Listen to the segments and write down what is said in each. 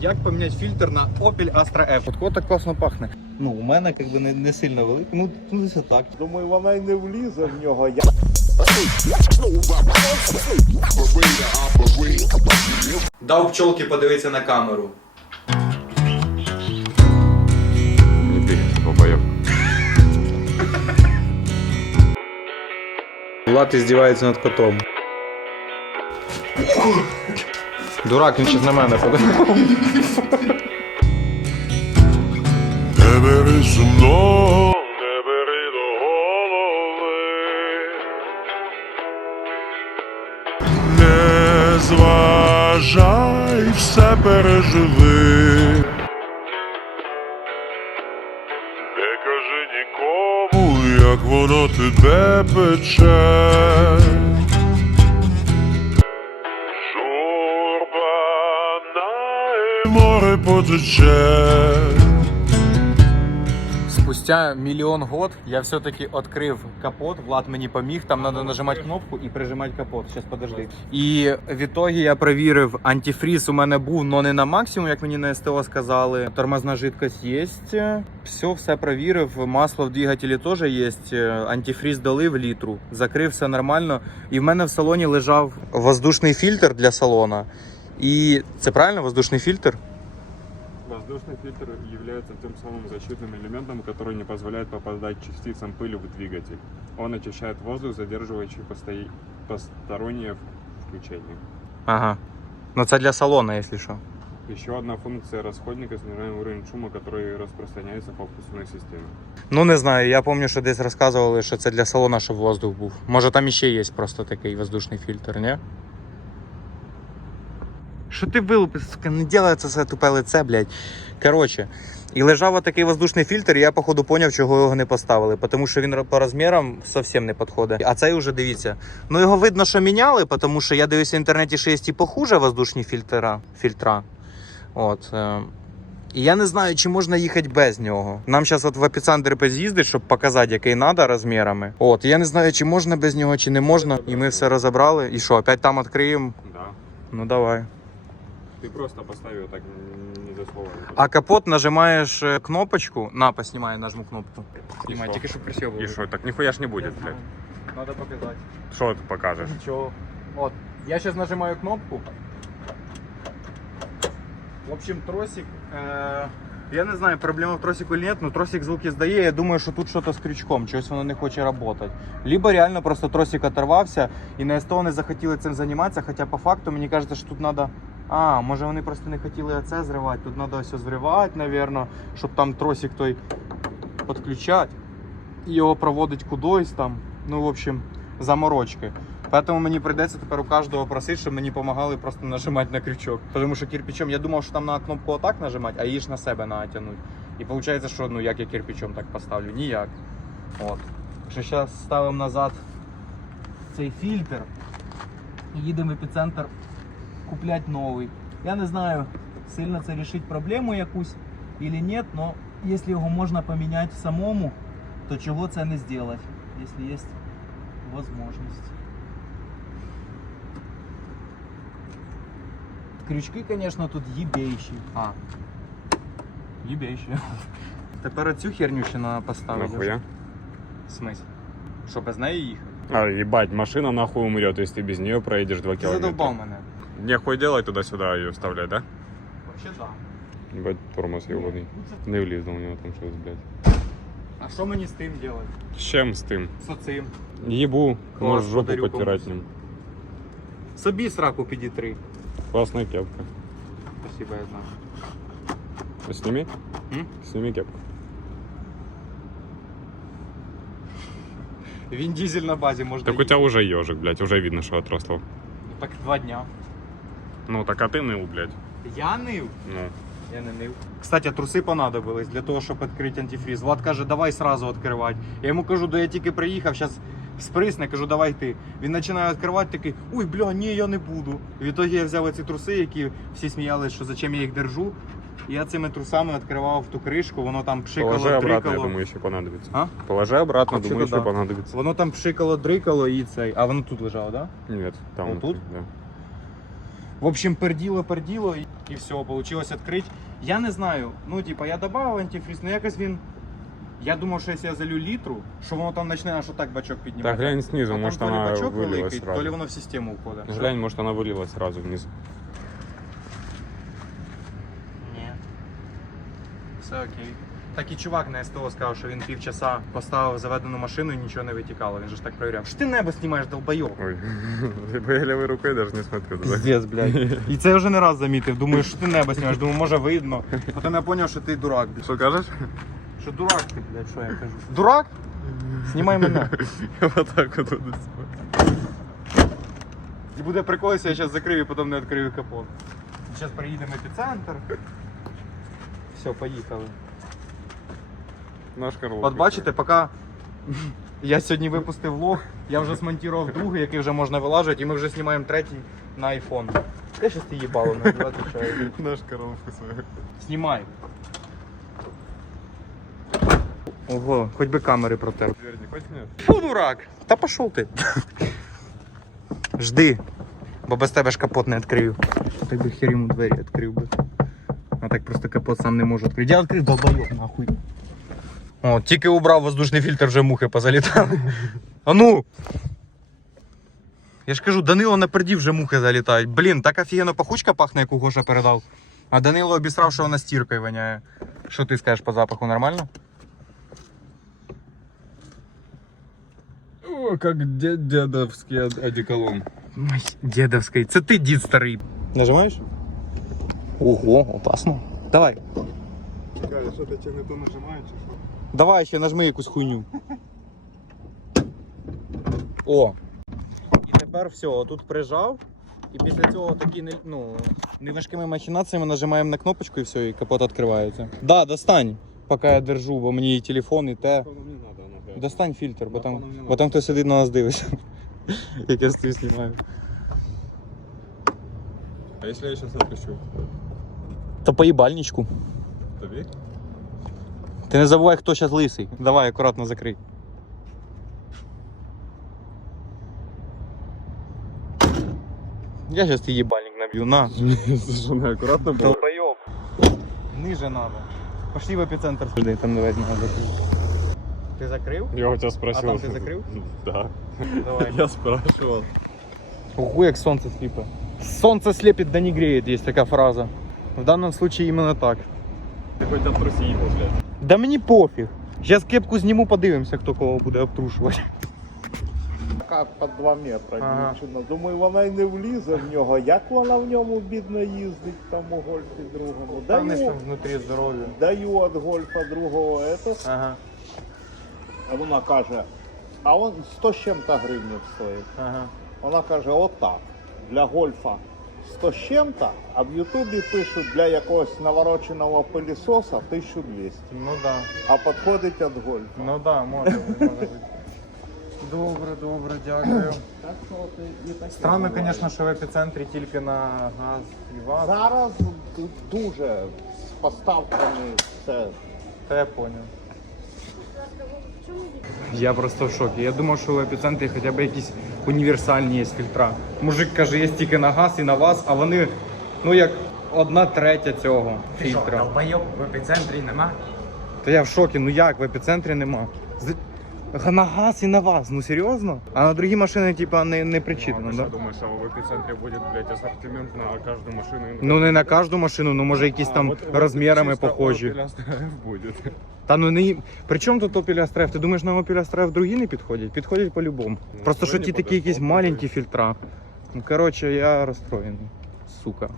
Як поміняти фільтр на Opel Astra F? От кого так класно пахне. Ну, у мене якби не, не сильно великий. Ну, ну десь так. Думаю, вона й не влізе в нього. Я... Дав пчолки подивитися на камеру. Не бери, долбоёб. Влад издевается над котом. Дурак, він щось на мене подивив. Не бери сумно, не бери до голови. Не зважай, все переживи. Не кажи нікому, як воно тебе пече. Потече. Спустя мільйон год я все-таки відкрив капот. Влад мені поміг. Там треба нажимати кнопку і прижимати капот. Зараз подожди. І в ітогі я перевірив, антифріз у мене був, але не на максимум, як мені на СТО сказали. Тормозна жидкость є. Все, все перевірив. Масло в двигателі теж є. Антифріз дали в літру. Закрив все нормально. І в мене в салоні лежав воздушний фільтр для салона. І це правильно воздушний фільтр? Воздушный фильтр является тем самым защитным элементом, который не позволяет попадать частицам пыли в двигатель. Он очищает воздух, задерживающий постои- посторонние включения. Ага. Ну це для салона, якщо що. Еще одна функция расходника – снижаем уровень шума, который распространяется по вкусной системе. Ну не знаю, я пам'ятаю, що десь розказували, що це для салона, щоб воздух був. Може там іще є просто такий воздушний фільтр, ні? Що ти вилупив, сука, не ділається це тупе лице, блядь. Коротше, і лежав отакий воздушний фільтр, і я, походу, поняв, чого його не поставили, тому що він по розмірам зовсім не підходить. А цей уже дивіться. Ну його видно, що міняли, тому що я дивився в інтернеті, що є і похуже воздушні фільтра. фільтра. От. е, і я не знаю, чи можна їхати без нього. Нам зараз от в епіцентр з'їздить, щоб показати, який треба розмірами. От, я не знаю, чи можна без нього, чи не можна. І ми все розібрали. І що, опять там відкриємо? Да. Ну давай. Ты просто поставил так не за слово. А капот нажимаєш е, кнопочку. На, поснімай, нажму кнопку. Знімай, що? тільки щоб красиво було. И что, так нихуя ж не будет, блядь. Надо показати. Что ты покажешь? Нічого. От, я зараз нажимаю кнопку. В общем, тросик. Е... Я не знаю, проблема в тросику или нет, но тросик звуки здає. Я думаю, що тут щось з крючком, чогось воно не хоче працювати. Либо реально просто тросик оторвався і на СТО не захотіли цим займатися, хоча по факту мені кажеться, що тут треба. А, може вони просто не хотіли оце зривати. Тут треба все зривати, напевно, щоб там тросик той підключати. І його проводить кудись там. Ну, в общем, заморочки. Поэтому мені прийдеться тепер у кожного просити, щоб мені допомагали просто нажимати на крючок. Тому що кирпичом я думав, що там на кнопку отак нажимати, а її ж на себе натягнути. І виходить, що ну як я кирпичом так поставлю? Ніяк. От. Що зараз ставимо назад цей фільтр їдемо в епіцентр купляти новий. Я не знаю, сильно це рішить проблему якусь или ні, але якщо його можна поміняти самому, то чого це не зробити, якщо є можливість. Крючки, конечно, тут ебейші. А. Ебейші. Тепер оцю херню ще треба поставити. Нахуя? В смысле? Що без неї їхати? А, ебать, машина нахуй умрет, если ты без нее проедешь 2 Ти километра. задовбав мене. Нехуй делать туда-сюда ее вставлять, да? Вообще да. Ебать, тормоз ебаный. Не влізло у него там щось, блядь. А що мені з тим робити? З чим з тим? З оцим? Ебу, Класс, можешь жопу подарю подтирать комусь. ним. Собі сраку підітри. Классная кепка. Спасибо, я знаю. Сними. М? Сними кепку. Він дизель на базі можна. Так у тебя уже ежик, блядь, уже видно, что отросло. їхати. Так два дня. Ну так а ты ныл, блядь. Я нив? Ну. Я не нив. Кстати, труси понадобились для того, щоб відкрити антифріз. Влад каже, давай сразу відкривати. Я йому кажу, да я тільки приїхав, зараз сприсне, кажу, давай ти. Він починає відкривати, такий, ой, бля, ні, я не буду. В ітогі я взяв ці труси, які всі сміялись, що зачем я їх держу. Я цими трусами відкривав ту кришку, воно там пшикало, Положи обратно, я дрикало. думаю, еще понадобится. А? Положи обратно, Вообще-то думаю, еще да. понадобится. Воно там пшикало, дрикало і цей. А воно тут лежало, так? Да? Нет, там Вот внутри, тут? да. В общем, перділо, перділо і, і все, получилось відкрити. Я не знаю, ну типа я додав антифриз, ну якось він. Я думав, що якщо я залю літру, що воно там почне аж отак бачок піднімати. Так, глянь снизу, а там может то ли она бачок вылилась великий, сразу. то ли воно в систему входить. Ну, Глянь, может она вылилась сразу вниз. Ні. Все окей. Так і чувак на СТО сказав, що він півчаса поставив заведену машину і нічого не витікало. Він же ж так перевіряв. Що ти небо знімаєш, долбайок? Ой, типа я левой рукой даже не смотрю туда. Піздець, блядь. І це я вже не раз замітив. Думаю, що ти небо знімаєш. Думаю, може видно. Потім я зрозумів, що ти дурак. блядь. Что кажешь? Що дурак ти, блядь, що я кажу? Дурак? Знімай мене. Вот так вот. вот. І буде прикол, якщо я зараз закрию і потім не відкрию капот. Зараз приїдемо в епіцентр. Все, поїхали. Наш корлов. От бачите, поки я сьогодні випустив влог, я вже смонтував другий, який вже можна вилажувати, і ми вже знімаємо третій на iPhone. Я щас ти їбало не відвічаю. Наш коровку свою. Знімай. Ого, хоч би камери протер. Фу, дурак! Та пішов ти. Жди, бо без тебе ж капот не відкрию. Так би хер йому двері відкрив би. А так просто капот сам не можу відкрити. Я відкрив долбойок, нахуй. О, тільки убрав воздушний фільтр, вже мухи позалітали. А ну! Я ж кажу, Данило на перді вже мухи залітають. Блін, так офігенно пахучка пахне, яку Гоша передав. А Данило обісрав, що вона стіркою воняє. Що ти скажеш по запаху, нормально? О, как дед дедовский од- одеколон. Ой, дедовський. Це ти дід старий. Нажимаєш? Ого, опасно. Давай. Чекай, что ты не то нажимаешь? Давай ще нажми якусь хуйню. О. І тепер все, тут прижав. І після цього такі не- ну, неважкими махінаціями нажимаємо на кнопочку і все, і капот відкривається. Да, достань, поки я держу, бо мені і телефон, і те. Не надо, она прям. Достань фільтр, бо там, Напевно, не бо там хтось сидить на нас дивиться. Як я стою знімаю. А если я сейчас отпущу? Та поїбальничку. Тобі? Ти не забувай, хто зараз лисий. Давай, акуратно закрий. Я зараз ти їбальник наб'ю, на. Слушай, ну аккуратно было. Долбойоб. Ниже надо. Пошли в епіцентр сюди, там давай надо закрити. Ти закрив? Я у тебя спросил. А там ты закрыл? Да. Давай. Я спрашивал. Ого, як сонце сліпе. Сонце слепит, да не греет, есть така фраза. В данном случае именно так. Ты хоть отруси его, блядь. Да мені пофіг. Зараз кепку зніму, подивимося, хто кого буде обтрушувати. Така по 2 метри Ага. дівчина. Думаю, вона й не влізе в нього. Як вона в ньому бідно їздить там у гольфі другому? Даю, внутрі здоров'я. даю від гольфа другого ето. Ага, А вона каже, а он 100 з чим-то гривень стоїть. ага. Вона каже, отак. Для гольфа 100 з чим-то, а в Ютубі пишуть для якогось навороченого пилісоса 1200. Ну да. А підходить від гольфа. Ну да, може може бути. Добре, добре, дякую. Так що ти і таке Странно, звісно, що в епіцентрі тільки на газ і ваз. Зараз тут дуже з поставками все. Та я понял. Я просто в шокі. Я думав, що в епіцентрі хоча б якісь універсальні є фільтра. Мужик каже, є тільки на газ і на вас, а вони, ну як одна третя цього фільтра. долбайок в епіцентрі нема. Та я в шокі, ну як в епіцентрі нема. На газ і на вас, ну серйозно? А на другі машини, типа, не, не Ну, причитано, а да? что думаешь, что в эпицентре будет, блядь, ассортимент на каждую машину? Ну не на кожну машину, ну може якісь А, там розмірами похожі. Будет. Та ну не. При чому тут Opel Astra? Ти думаєш, на Opel Astra другі не підходять? Підходять по-любому. Ну, Просто що ті такі якісь маленькі фільтра. Ну, коротше, я розстроєний. Сука.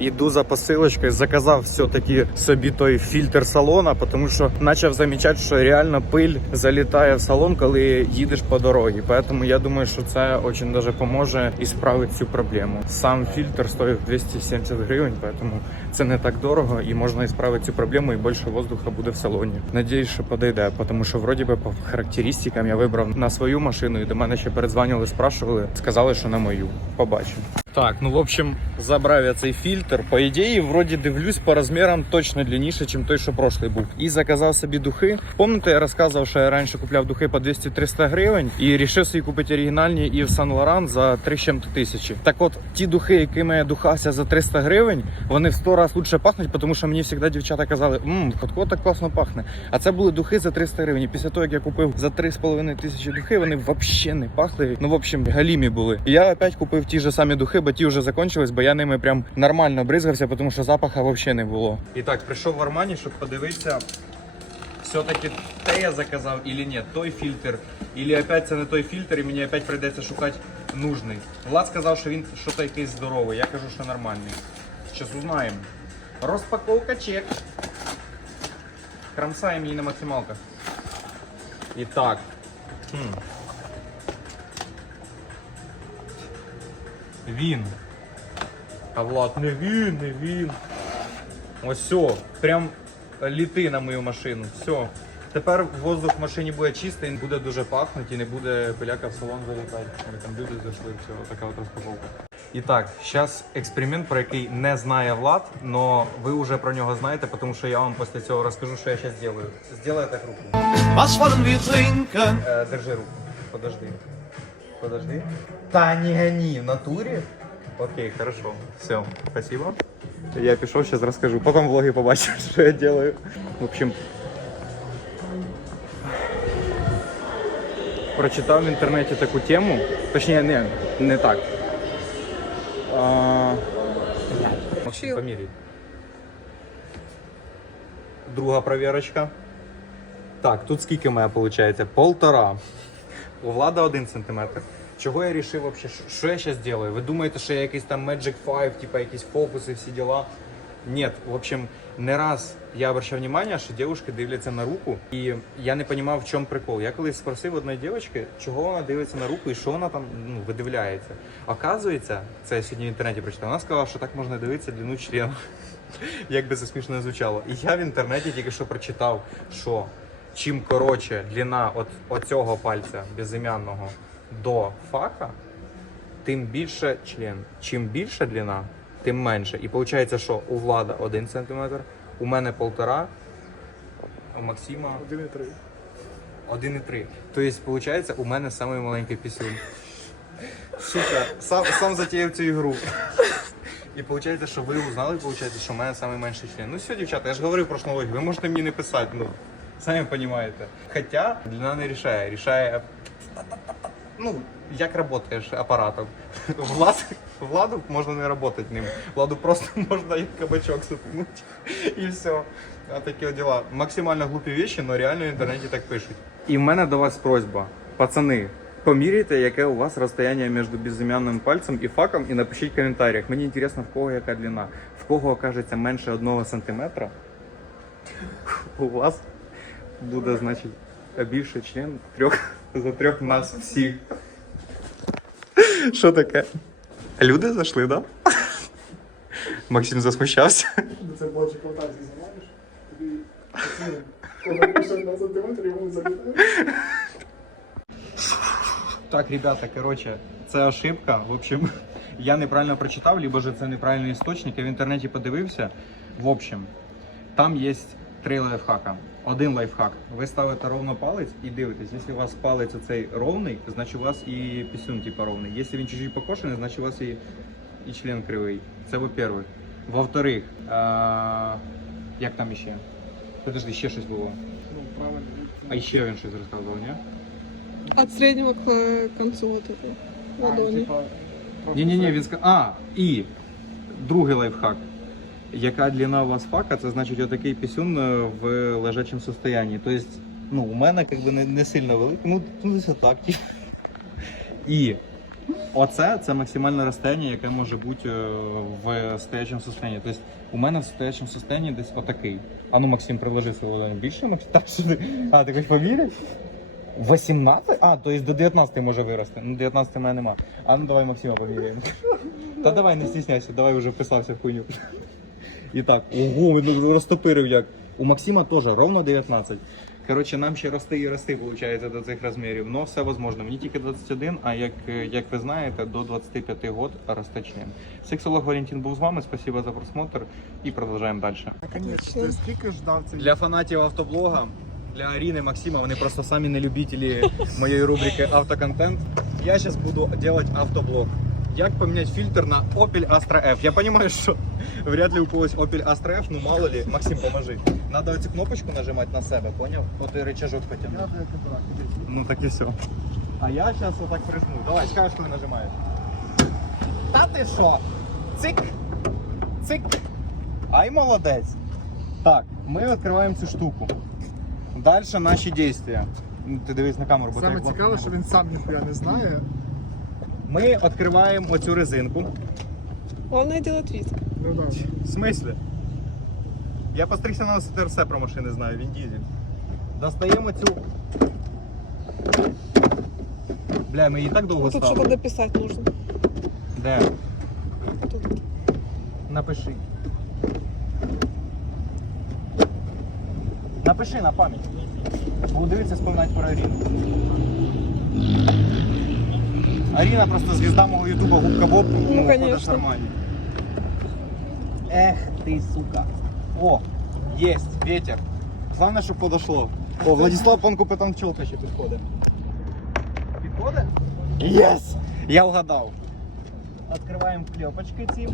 Іду за посилочкою, заказав все-таки собі той фільтр салона, тому що почав замічати, що реально пиль залітає в салон, коли їдеш по дорозі. Тому я думаю, що це дуже даже поможе і справить цю проблему. Сам фільтр стоїть 270 гривень, тому це не так дорого і можна і справити цю проблему, і більше воздуха буде в салоні. Надіюсь, що подойде, тому що вроді би по характеристикам я вибрав на свою машину, і до мене ще передзвонювали, спрашували, сказали, що на мою. Побачимо. Так, ну в общем, забрав я цей фільтр. По ідеї, вроді дивлюсь по розмірам точно длинніше, ніж той, що прошлий був. І заказав собі духи. Пам'ятаєте, я розказував, що я раніше купляв духи по 200-300 гривень і рішив собі купити оригінальні і в Сан Лоран за 3 чим-то тисячі. Так от, ті духи, якими я духався за 300 гривень, вони в 100 разів лучше пахнуть, тому що мені завжди дівчата казали, мм, Котко так класно пахне. А це були духи за 300 гривень. Після того, як я купив за 3,5 тисячі духи, вони взагалі не пахли. Ну, в общем, галімі були. І я опять купив ті ж самі духи, бо ті вже закончились, бо я ними прям нормально бризгався, тому що запаха взагалі не було. І так, прийшов в Армані, щоб подивитися, все-таки те я заказав или ні, той фільтр, или опять це не той фільтр, і мені опять прийдеться шукати нужний. Влад сказав, що він щось якийсь здоровий, я кажу, що нормальний. Зараз узнаємо. Розпаковка чек. Крамсаємо її на максималках. І так. Хм. Він. А Влад, не він, не він. Ось все. Прям літи на мою машину. Все. Тепер воздух в машині буде чистий, буде дуже пахнути і не буде пиляка в салон залітати. Там люди зайшли, все, така от розпаковка. І так, зараз експеримент, про який не знає Влад, але ви вже про нього знаєте, тому що я вам після цього розкажу, що я зараз зроблю. Зробай так руку. Е, держи руку. Подожди. Подожди. Та не гони, в натурі? Окей, хорошо. Все, спасибо. Я пішов, зараз розкажу. Потім в влогі побачиш, що я делаю. В общем, прочитав в інтернеті таку тему. Точніше, не, не так. А... Максим, поміряй. Друга провірочка. Так, тут скільки в мене виходить? Полтора. У Влада один сантиметр. Чого я вирішив взагалі? що- я зараз делаю? Ви думаєте, що я якийсь там Magic 5, типа якісь фокуси, всі діла? Ні, в общем, не раз я обращав внимание, що девушки дивляться на руку, і я не розумів, в чому прикол. Я колись спросив одної дівчинки, чого вона дивиться на руку і що вона там ну, видивляється. Оказується, це я сьогодні в інтернеті прочитав, вона сказала, що так можна дивитися длину члена. Як би це смішно не звучало. І я в інтернеті тільки що прочитав, що чим коротше длина от оцього пальця безім'яного до фака, тим більше член. Чим більша длина, тим менше. І виходить, що у Влада 1 см, у мене 1,5, у Максима 1,3. 1,3. Тобто, виходить, у мене самий маленький пісюн. Сука, сам, сам затіяв цю ігру. І виходить, що ви узнали, виходить, що в мене найменший член. Ну все, дівчата, я ж говорив про шнологію, ви можете мені не писати, ну, самі розумієте. Хоча длина не рішає, рішає, ну, як працюєш апаратом. Влад, владу можна не працювати ним. Владу просто можна як кабачок супнути. І все. А такі діла. Максимально глупі речі, але реально в інтернеті так пишуть. І в мене до вас просьба, пацани. Поміряйте, яке у вас розстояння між безім'янним пальцем і факом, і напишіть в коментарях. Мені цікаво, в кого яка длина. В кого окажеться менше одного сантиметра, у вас буде, значить, більше член трьох за трьох нас всіх. Що таке? Люди зайшли, так? Да? Максим засмущався. Це бачиш фантазії знімаєш. Так, ребята, короче, це ошибка. В общем, я неправильно прочитав, либо же це неправильний істочник. Я в інтернеті подивився. В общем, там є три лайфхака. Один лайфхак. Ви ставите ровно палець і дивитесь. Якщо у вас палець оцей ровний, значить у вас і пісюн типа ровний. Якщо він чуть-чуть покошений, значить у вас і, і член кривий. Це во-первых. Во-вторых, а, як там іще? Подожди, ще щось було. Ну, правильно. А ще він щось розказував, ні? От среднего к э, концу вот этой А, ладони. типа, просто Ні, ні, ні, це- він сказав. А, і другий лайфхак. Яка длина у вас фака, це значить отакий пісюн е, в лежачому состоянні. Тобто, ну, у мене якби не, не сильно великий, ну, ну десь отак. типу. І оце це максимальне розстояння, яке може бути е, в стоячому состоянні. Тобто, у мене в стоячому состоянні десь отакий. А ну, Максим, приложи ладонь більше, Максим. Так, сюди. А, ти хочеш поміряти? 18? А, то есть до 19 може вирости. Ну, 19 в мене нема. А ну давай Максима поміряємо. Та давай, не стісняйся, давай вже вписався в хуйню. І так, ого, він розтопирив як. У Максима теж ровно 19. Коротше, нам ще рости і рости, виходить, до цих розмірів. Ну, все можливо. Мені тільки 21, а як, як ви знаєте, до 25 років росте член. Сексолог Валентин був з вами. Спасибо за просмотр і продовжуємо далі. Отлично. Скільки ждав цей Для фанатів автоблога, для Аріни, Максима, вони просто самі не любителі моєї рубрики автоконтент. Я зараз буду робити автоблог. Як поміняти фільтр на Opel Astra F? Я розумію, що вряд ли у когось Opel Astra F, ну мало ли. Максим, поможи. Надо оцю кнопочку нажимати на себе, поняв? От і рычажок іди. Ну так і все. А я зараз отак прижму. Давай, скажеш, коли нажимаєш. Та ти що? Цик! Цик! Ай, молодець! Так, ми відкриваємо цю штуку. Далі наші дійства. Ну, Ти дивись на камеру, бо Саме так цікаве, що він сам ніхуя не знає. Ми відкриваємо оцю резинку. Главное делать вид. Ну да. В смислі? Я постригся на СТР, все про машини знаю, він дізель. Достаємо цю. Бля, ми її так довго тут что-то ставили. дописать нужно. Де? Тут. Напиши. Напиши на пам'ять. Буду дивитися, споминати про Аріну. Аріна просто звізда мого ютуба губка Боб. Ну, конечно. нормально. Ех ти, сука. О, єсть, ветер. Главное, щоб подошло. О, Владислав Панку Петан Пчелка ще підходить. Підходить? Єс! Я вгадав. Открываем клепочки ці,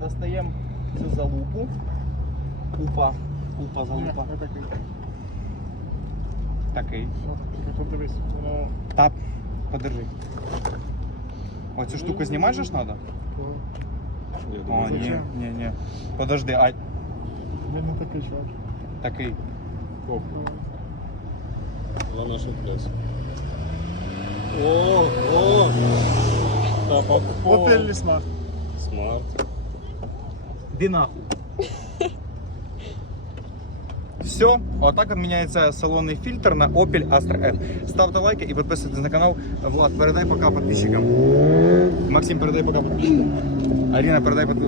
достаємо цю залупу. Упа. Упа залупа. такий. Ну, Тут дивись, воно Тап. Подержи. Оцю штуку знімати же ж треба? О, ні, Зачем? ні, ні. Подожди, а він не такий чувак. такий. Главное, что плюс. О, о! Да, покупал. Opel Smart. Смарт. Іди нахуй. Все, отак обміняється салонний фільтр на Opel Astra F. Ставте лайки і підписуйтесь на канал. Влад, передай пока підписчикам. Максим, передай пока підписчикам. Аріна, передай пока.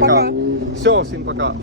Пока. Все, всім пока.